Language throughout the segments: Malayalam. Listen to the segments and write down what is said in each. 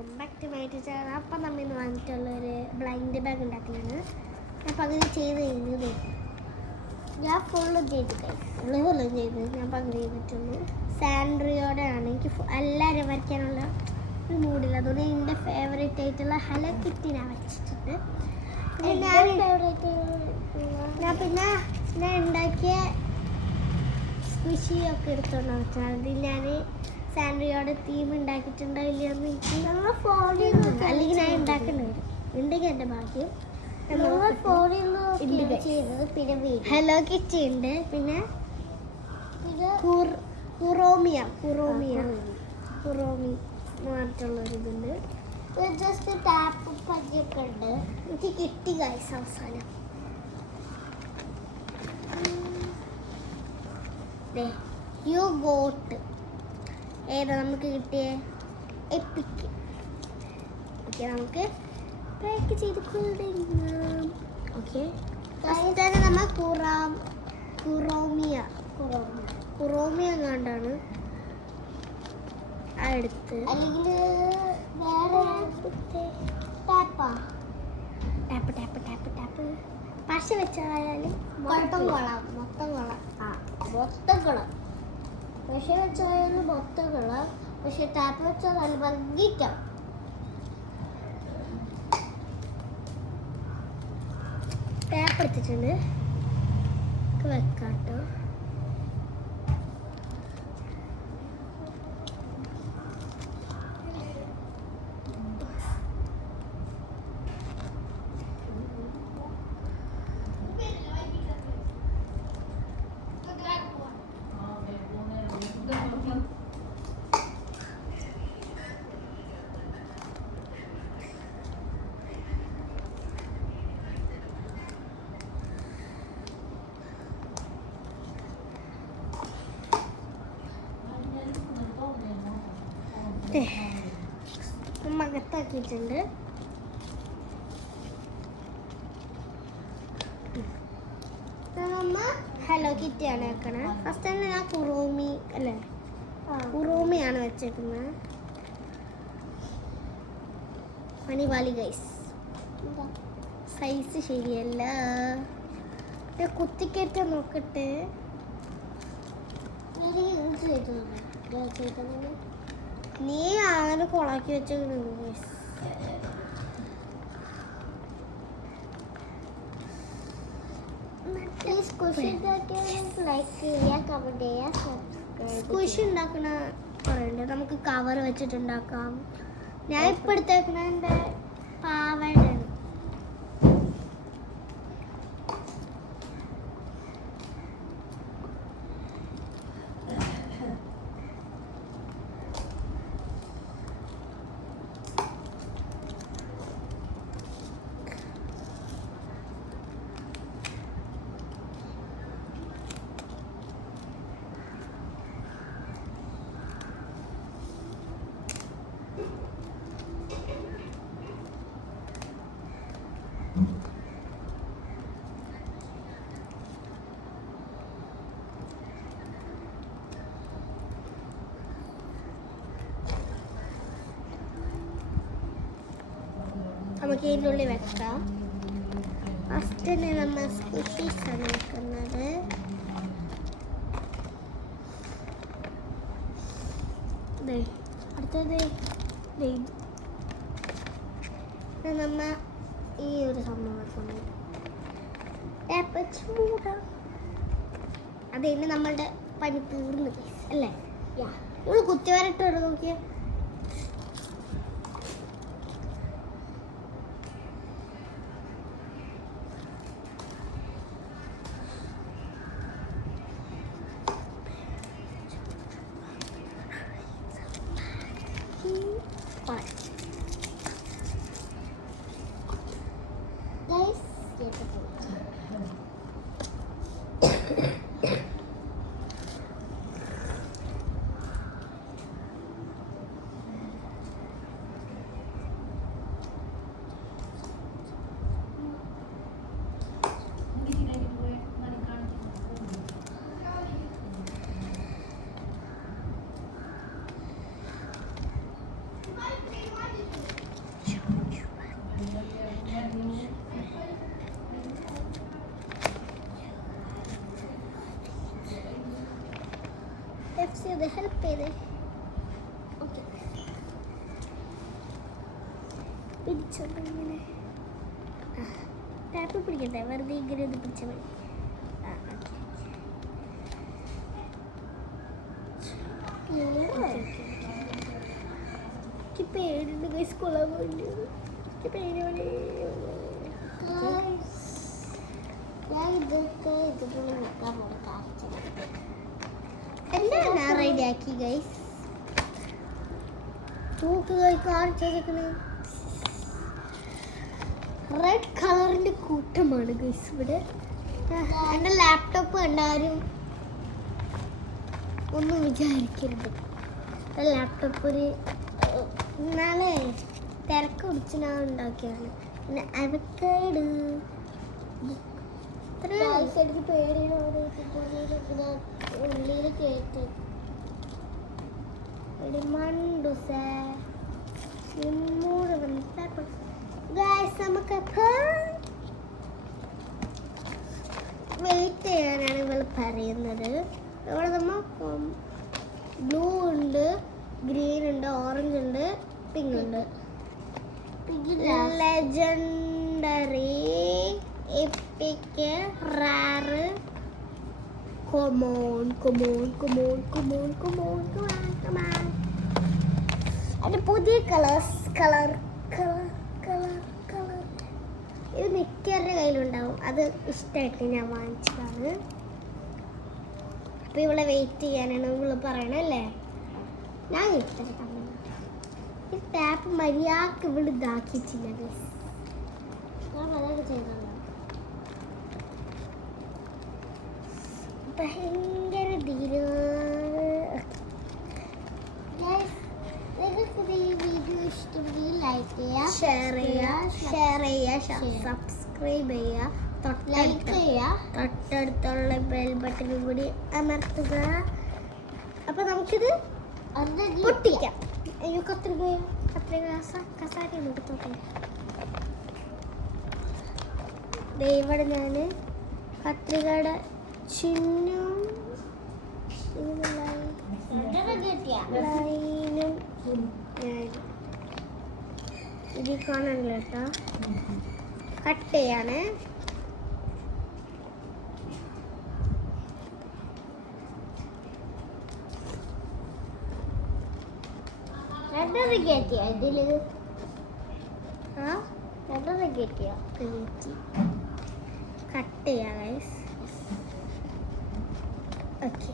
Welcome back to my channel. അപ്പം നമ്മൾ ഇന്ന് വാങ്ങിയിട്ടുള്ളൊരു ബ്ലൈൻഡ് ബാഗ് ഉണ്ടാക്കുന്നതാണ്. ഞാൻ പകുതി ചെയ്ത് കഴിഞ്ഞത് ഞാൻ ഫുള്ളും ചെയ്ത് ഞാൻ പകുതി ചെയ്തിട്ടുള്ളൂ. സാൻഡ്രിയോടെ ആണ് എനിക്ക് എല്ലാവരും വരയ്ക്കാനുള്ള ഒരു മൂഡില്ല. അതുകൊണ്ട് എൻ്റെ ഫേവറേറ്റ് ആയിട്ടുള്ള ഹലോ കിറ്റി ഞാൻ വരച്ചിട്ടുണ്ട്. ഞാൻ ഉണ്ടാക്കിയ സ്ക്വിഷിയൊക്കെ എടുത്തോണ്ട് വെച്ചാൽ അത് ഞാൻ സാൻഡ്രിയോടെ തീം ഉണ്ടാക്കിയിട്ടുണ്ടോ ഇല്ലയെന്ന് എനിക്ക് അല്ലെങ്കിൽ ഞാൻ ഉണ്ടാക്കേണ്ടി വരും. ഉണ്ടെങ്കിൽ എൻ്റെ ഭാഗ്യം. ഹലോ കിറ്റി ഉണ്ട്, പിന്നെ കുറോമി പറഞ്ഞിട്ടുള്ളൊരിതുണ്ട്. ജസ്റ്റ് ടാപ്പ് പതിയൊക്കെ ഉണ്ട്. എനിക്ക് കിട്ടി ഗൈസ് അവസാനം. യു ഗോട്ട് ഏതാ നമുക്ക് കിട്ടിയ എപ്പിക്ക്. ഓക്കെ, നമുക്ക് പാക്ക് ചെയ്ത് കൊണ്ടുവരാം. ഓക്കെ, തന്നെ നമ്മൾ കുറോമിയ എങ്ങാണ്ടാണ് അടുത്ത്. അല്ലെങ്കിൽ വേറെ ടാപ്പ് പശ വെച്ചായാലും മൊത്തം കൊള്ളാം. പശ വെച്ചായാലും മൊത്തം കൊള്ളാം. പക്ഷെ ടാപ്പ് വെച്ചാൽ നല്ല ഭംഗിക്കാം. ടാപ്പ് എടുത്തിട്ടുണ്ട്, വെക്കാട്ടോ. അകത്താക്കിയിട്ടുണ്ട്. ഹലോ കിറ്റിയാണ് വെക്കണേ. ഫസ്റ്റ് തന്നെ ഞാൻ കുറോമിയാണ് വെച്ചേക്കുന്നത്. മണിവാലി ഗൈസ്, സൈസ് ശരിയല്ല. കുത്തിക്കയറ്റം നോക്കട്ടെ. നീ അങ്ങനെ കൊളാക്കി വെച്ചേക്കുന്നു ഗൈസ്. സ്ക്വിഷ് ഉണ്ടാക്കണ കുറേയുണ്ട്. നമുക്ക് കവർ വെച്ചിട്ടുണ്ടാക്കാം. ഞാൻ ഇപ്പം എടുത്തേക്കണ എൻ്റെ പാവയാണ്. നമുക്ക് ഇതിൻ്റെ ഉള്ളിൽ വെക്കാം. ഫസ്റ്റ് തന്നെ നമ്മൾ സ്ക്വിഷീസാണ് വെക്കുന്നത്. അടുത്തത് നമ്മ ഈ ഒരു സംഭവം വെക്കുന്നത് അത് തന്നെ നമ്മളുടെ പനി തീർന്നു അല്ലേ? നമ്മൾ കുത്തിവരട്ട് വരെ നോക്കിയാൽ ചെയ്ത് ഹെൽപ്പ് ചെയ്തേ. ഓക്കെ, പിടിച്ചോണ്ട് ഇങ്ങനെ ടാപ്പ് പിടിക്കട്ടെ, വെറുതെ ഇങ്ങനെ ഒന്ന് പിടിച്ചാൽ മതി. എനിക്ക് പേടിയുണ്ട് ഗൈസ്, കൊള്ളാൻ വേണ്ടി. എനിക്ക് പേടി. ഞാൻ ഇതൊക്കെ ഇതുപോലെ നോക്കാൻ എല്ലാം ഞാൻ റെഡിയാക്കി ഗൈസ്. കാണിച്ചേക്കണേ റെഡ് കളറിന്റെ കൂട്ടമാണ് ഗൈസ് ഇവിടെ. എൻ്റെ ലാപ്ടോപ്പ് കണ്ടാലും ഒന്നും വിചാരിക്കരുത്. ലാപ്ടോപ്പ് ഒരു നാളെ തിരക്ക് പിടിച്ച് ഞാൻ ഉണ്ടാക്കിയാണ്. പിന്നെ അവക്കേട് എനിക്ക് പേടിയാണ് ഉള്ളിൽ കേട്ട് നമുക്കപ്പോൾ വെയിറ്റ് ചെയ്യാനാണ് ഇവൾ പറയുന്നത്. ഇവിടെ നമ്മൾ ബ്ലൂ ഉണ്ട്, ഗ്രീൻ ഉണ്ട്, ഓറഞ്ച് ഉണ്ട്, പിങ്ക് ഉണ്ട്. Legendary, epic, rare, common. അതിന്റെ പുതിയ കളർ ഇത് മിക്കവരുടെ കയ്യിലുണ്ടാവും. അത് ഇഷ്ടമായിട്ട് ഞാൻ വാങ്ങിച്ചതാണ്. അപ്പൊ ഇവിടെ വെയിറ്റ് ചെയ്യാനാണ് ഇവള് പറയണല്ലേ. ഞാൻ ഈ ടാപ്പ് മര്യാദക്ക് ഇവിടെ ഇതാക്കിയിട്ടില്ല. ഞാൻ വളരെ ചെയ്തതാണ്. ഭയങ്കര നിങ്ങൾക്ക് ഈ വീഡിയോ ഇഷ്ടമെങ്കിൽ ലൈക്ക് ചെയ്യുക, ഷെയർ ചെയ്യുക, സബ്സ്ക്രൈബ് ചെയ്യുക, തൊട്ടടുത്തുള്ള ബെൽ ബട്ടനും കൂടി അമർത്തുക. അപ്പൊ നമുക്കിത് പൊട്ടിക്കാം. അയ്യോ, കത്രിക കസാര എടുത്തോട്ടെ. ഇവിടെ ഞാൻ കത്രികയുടെ ചിഹ്നം ലൈനും ഇതിൽ കാണാനില്ല കേട്ടോ. കട്ട് ചെയ്യാണ്. കട്ട് ചെയ്യാം ഗൈസ്. ഓക്കെ,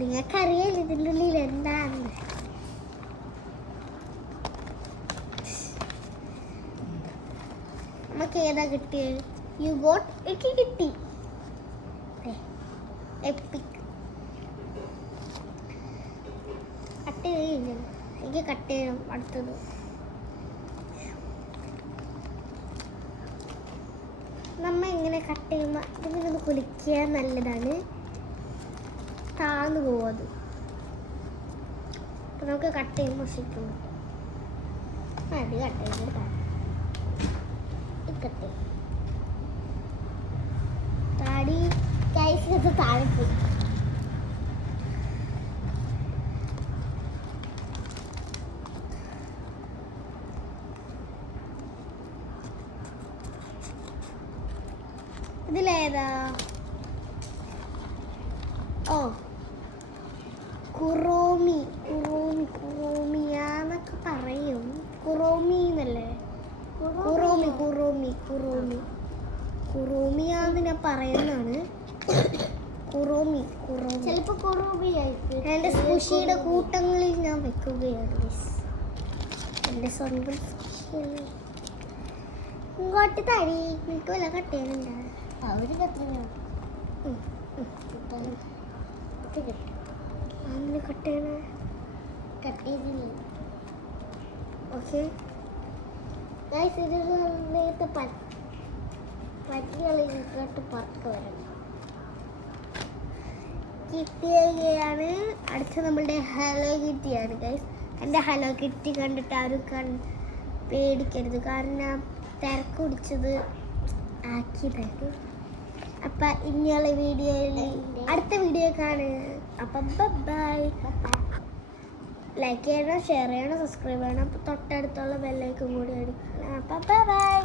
നിങ്ങൾക്കറിയാലോ ഇതിൻ്റെ ഉള്ളിൽ എന്താണെന്ന്. നമുക്ക് ഏതാ കിട്ടിയത്? You got. എനിക്ക് കിട്ടി എപ്പിക്. കട്ട് ചെയ്യില്ല, എനിക്ക് കട്ട് ചെയ്യണം. അടുത്തത് നമ്മ ഇങ്ങനെ കട്ട് ചെയ്യുമ്പോൾ ഇതിങ്ങനെ ഒന്ന് കുലിക്കുക നല്ലതാണ്. താഴ്ന്നു പോകും അത്. അപ്പം നമുക്ക് കട്ട് ചെയ്യുമ്പോൾ ശരിക്കും അത് കട്ട് ചെയ്ത് കട്ട് താടി കൈസിനകത്ത് താഴെ പോയി. ഇതിലേതാ? ഓ, കുറോമിയാന്നൊക്കെ പറയും. കുറോമി എന്നല്ലേ? കുറോമിയാന്ന് ഞാൻ പറയുന്നതാണ്. ചിലപ്പോ എൻ്റെ സ്കുഷിയുടെ കൂട്ടങ്ങളിൽ ഞാൻ വെക്കുകയാണ്. എൻ്റെ സ്വന്തം സ്കുഷിയല്ലേ. ഇങ്ങോട്ട് തടി, എനിക്ക് വല്ല കട്ടേനുണ്ടാ? അവര് കട്ടയാണ്. കട്ടേനില്ല. ഓക്കെ, നേരത്തെ പറ്റികളിട്ട് പറക്ക വരണം. കിട്ടിയാണ്. അടുത്ത നമ്മളുടെ ഹലോ കിറ്റിയാണ് ഗൈസ്. എൻ്റെ ഹലോ കിറ്റി കണ്ടിട്ട് ആരും പേടിക്കരുത്, കാരണം ഞാൻ തിരക്ക് പിടിച്ചത് ആക്കിയതായിരുന്നു. അപ്പം ഇനിയുള്ള വീഡിയോയിൽ അടുത്ത വീഡിയോ കാണുക. അപ്പം ബൈ. ലൈക്ക് ചെയ്യണം, ഷെയർ ചെയ്യണം, സബ്സ്ക്രൈബ് ചെയ്യണം. തൊട്ടടുത്തുള്ള ബെല്ലൈക്കൺ കൂടി അടിക്കണം. അപ്പം ബൈ.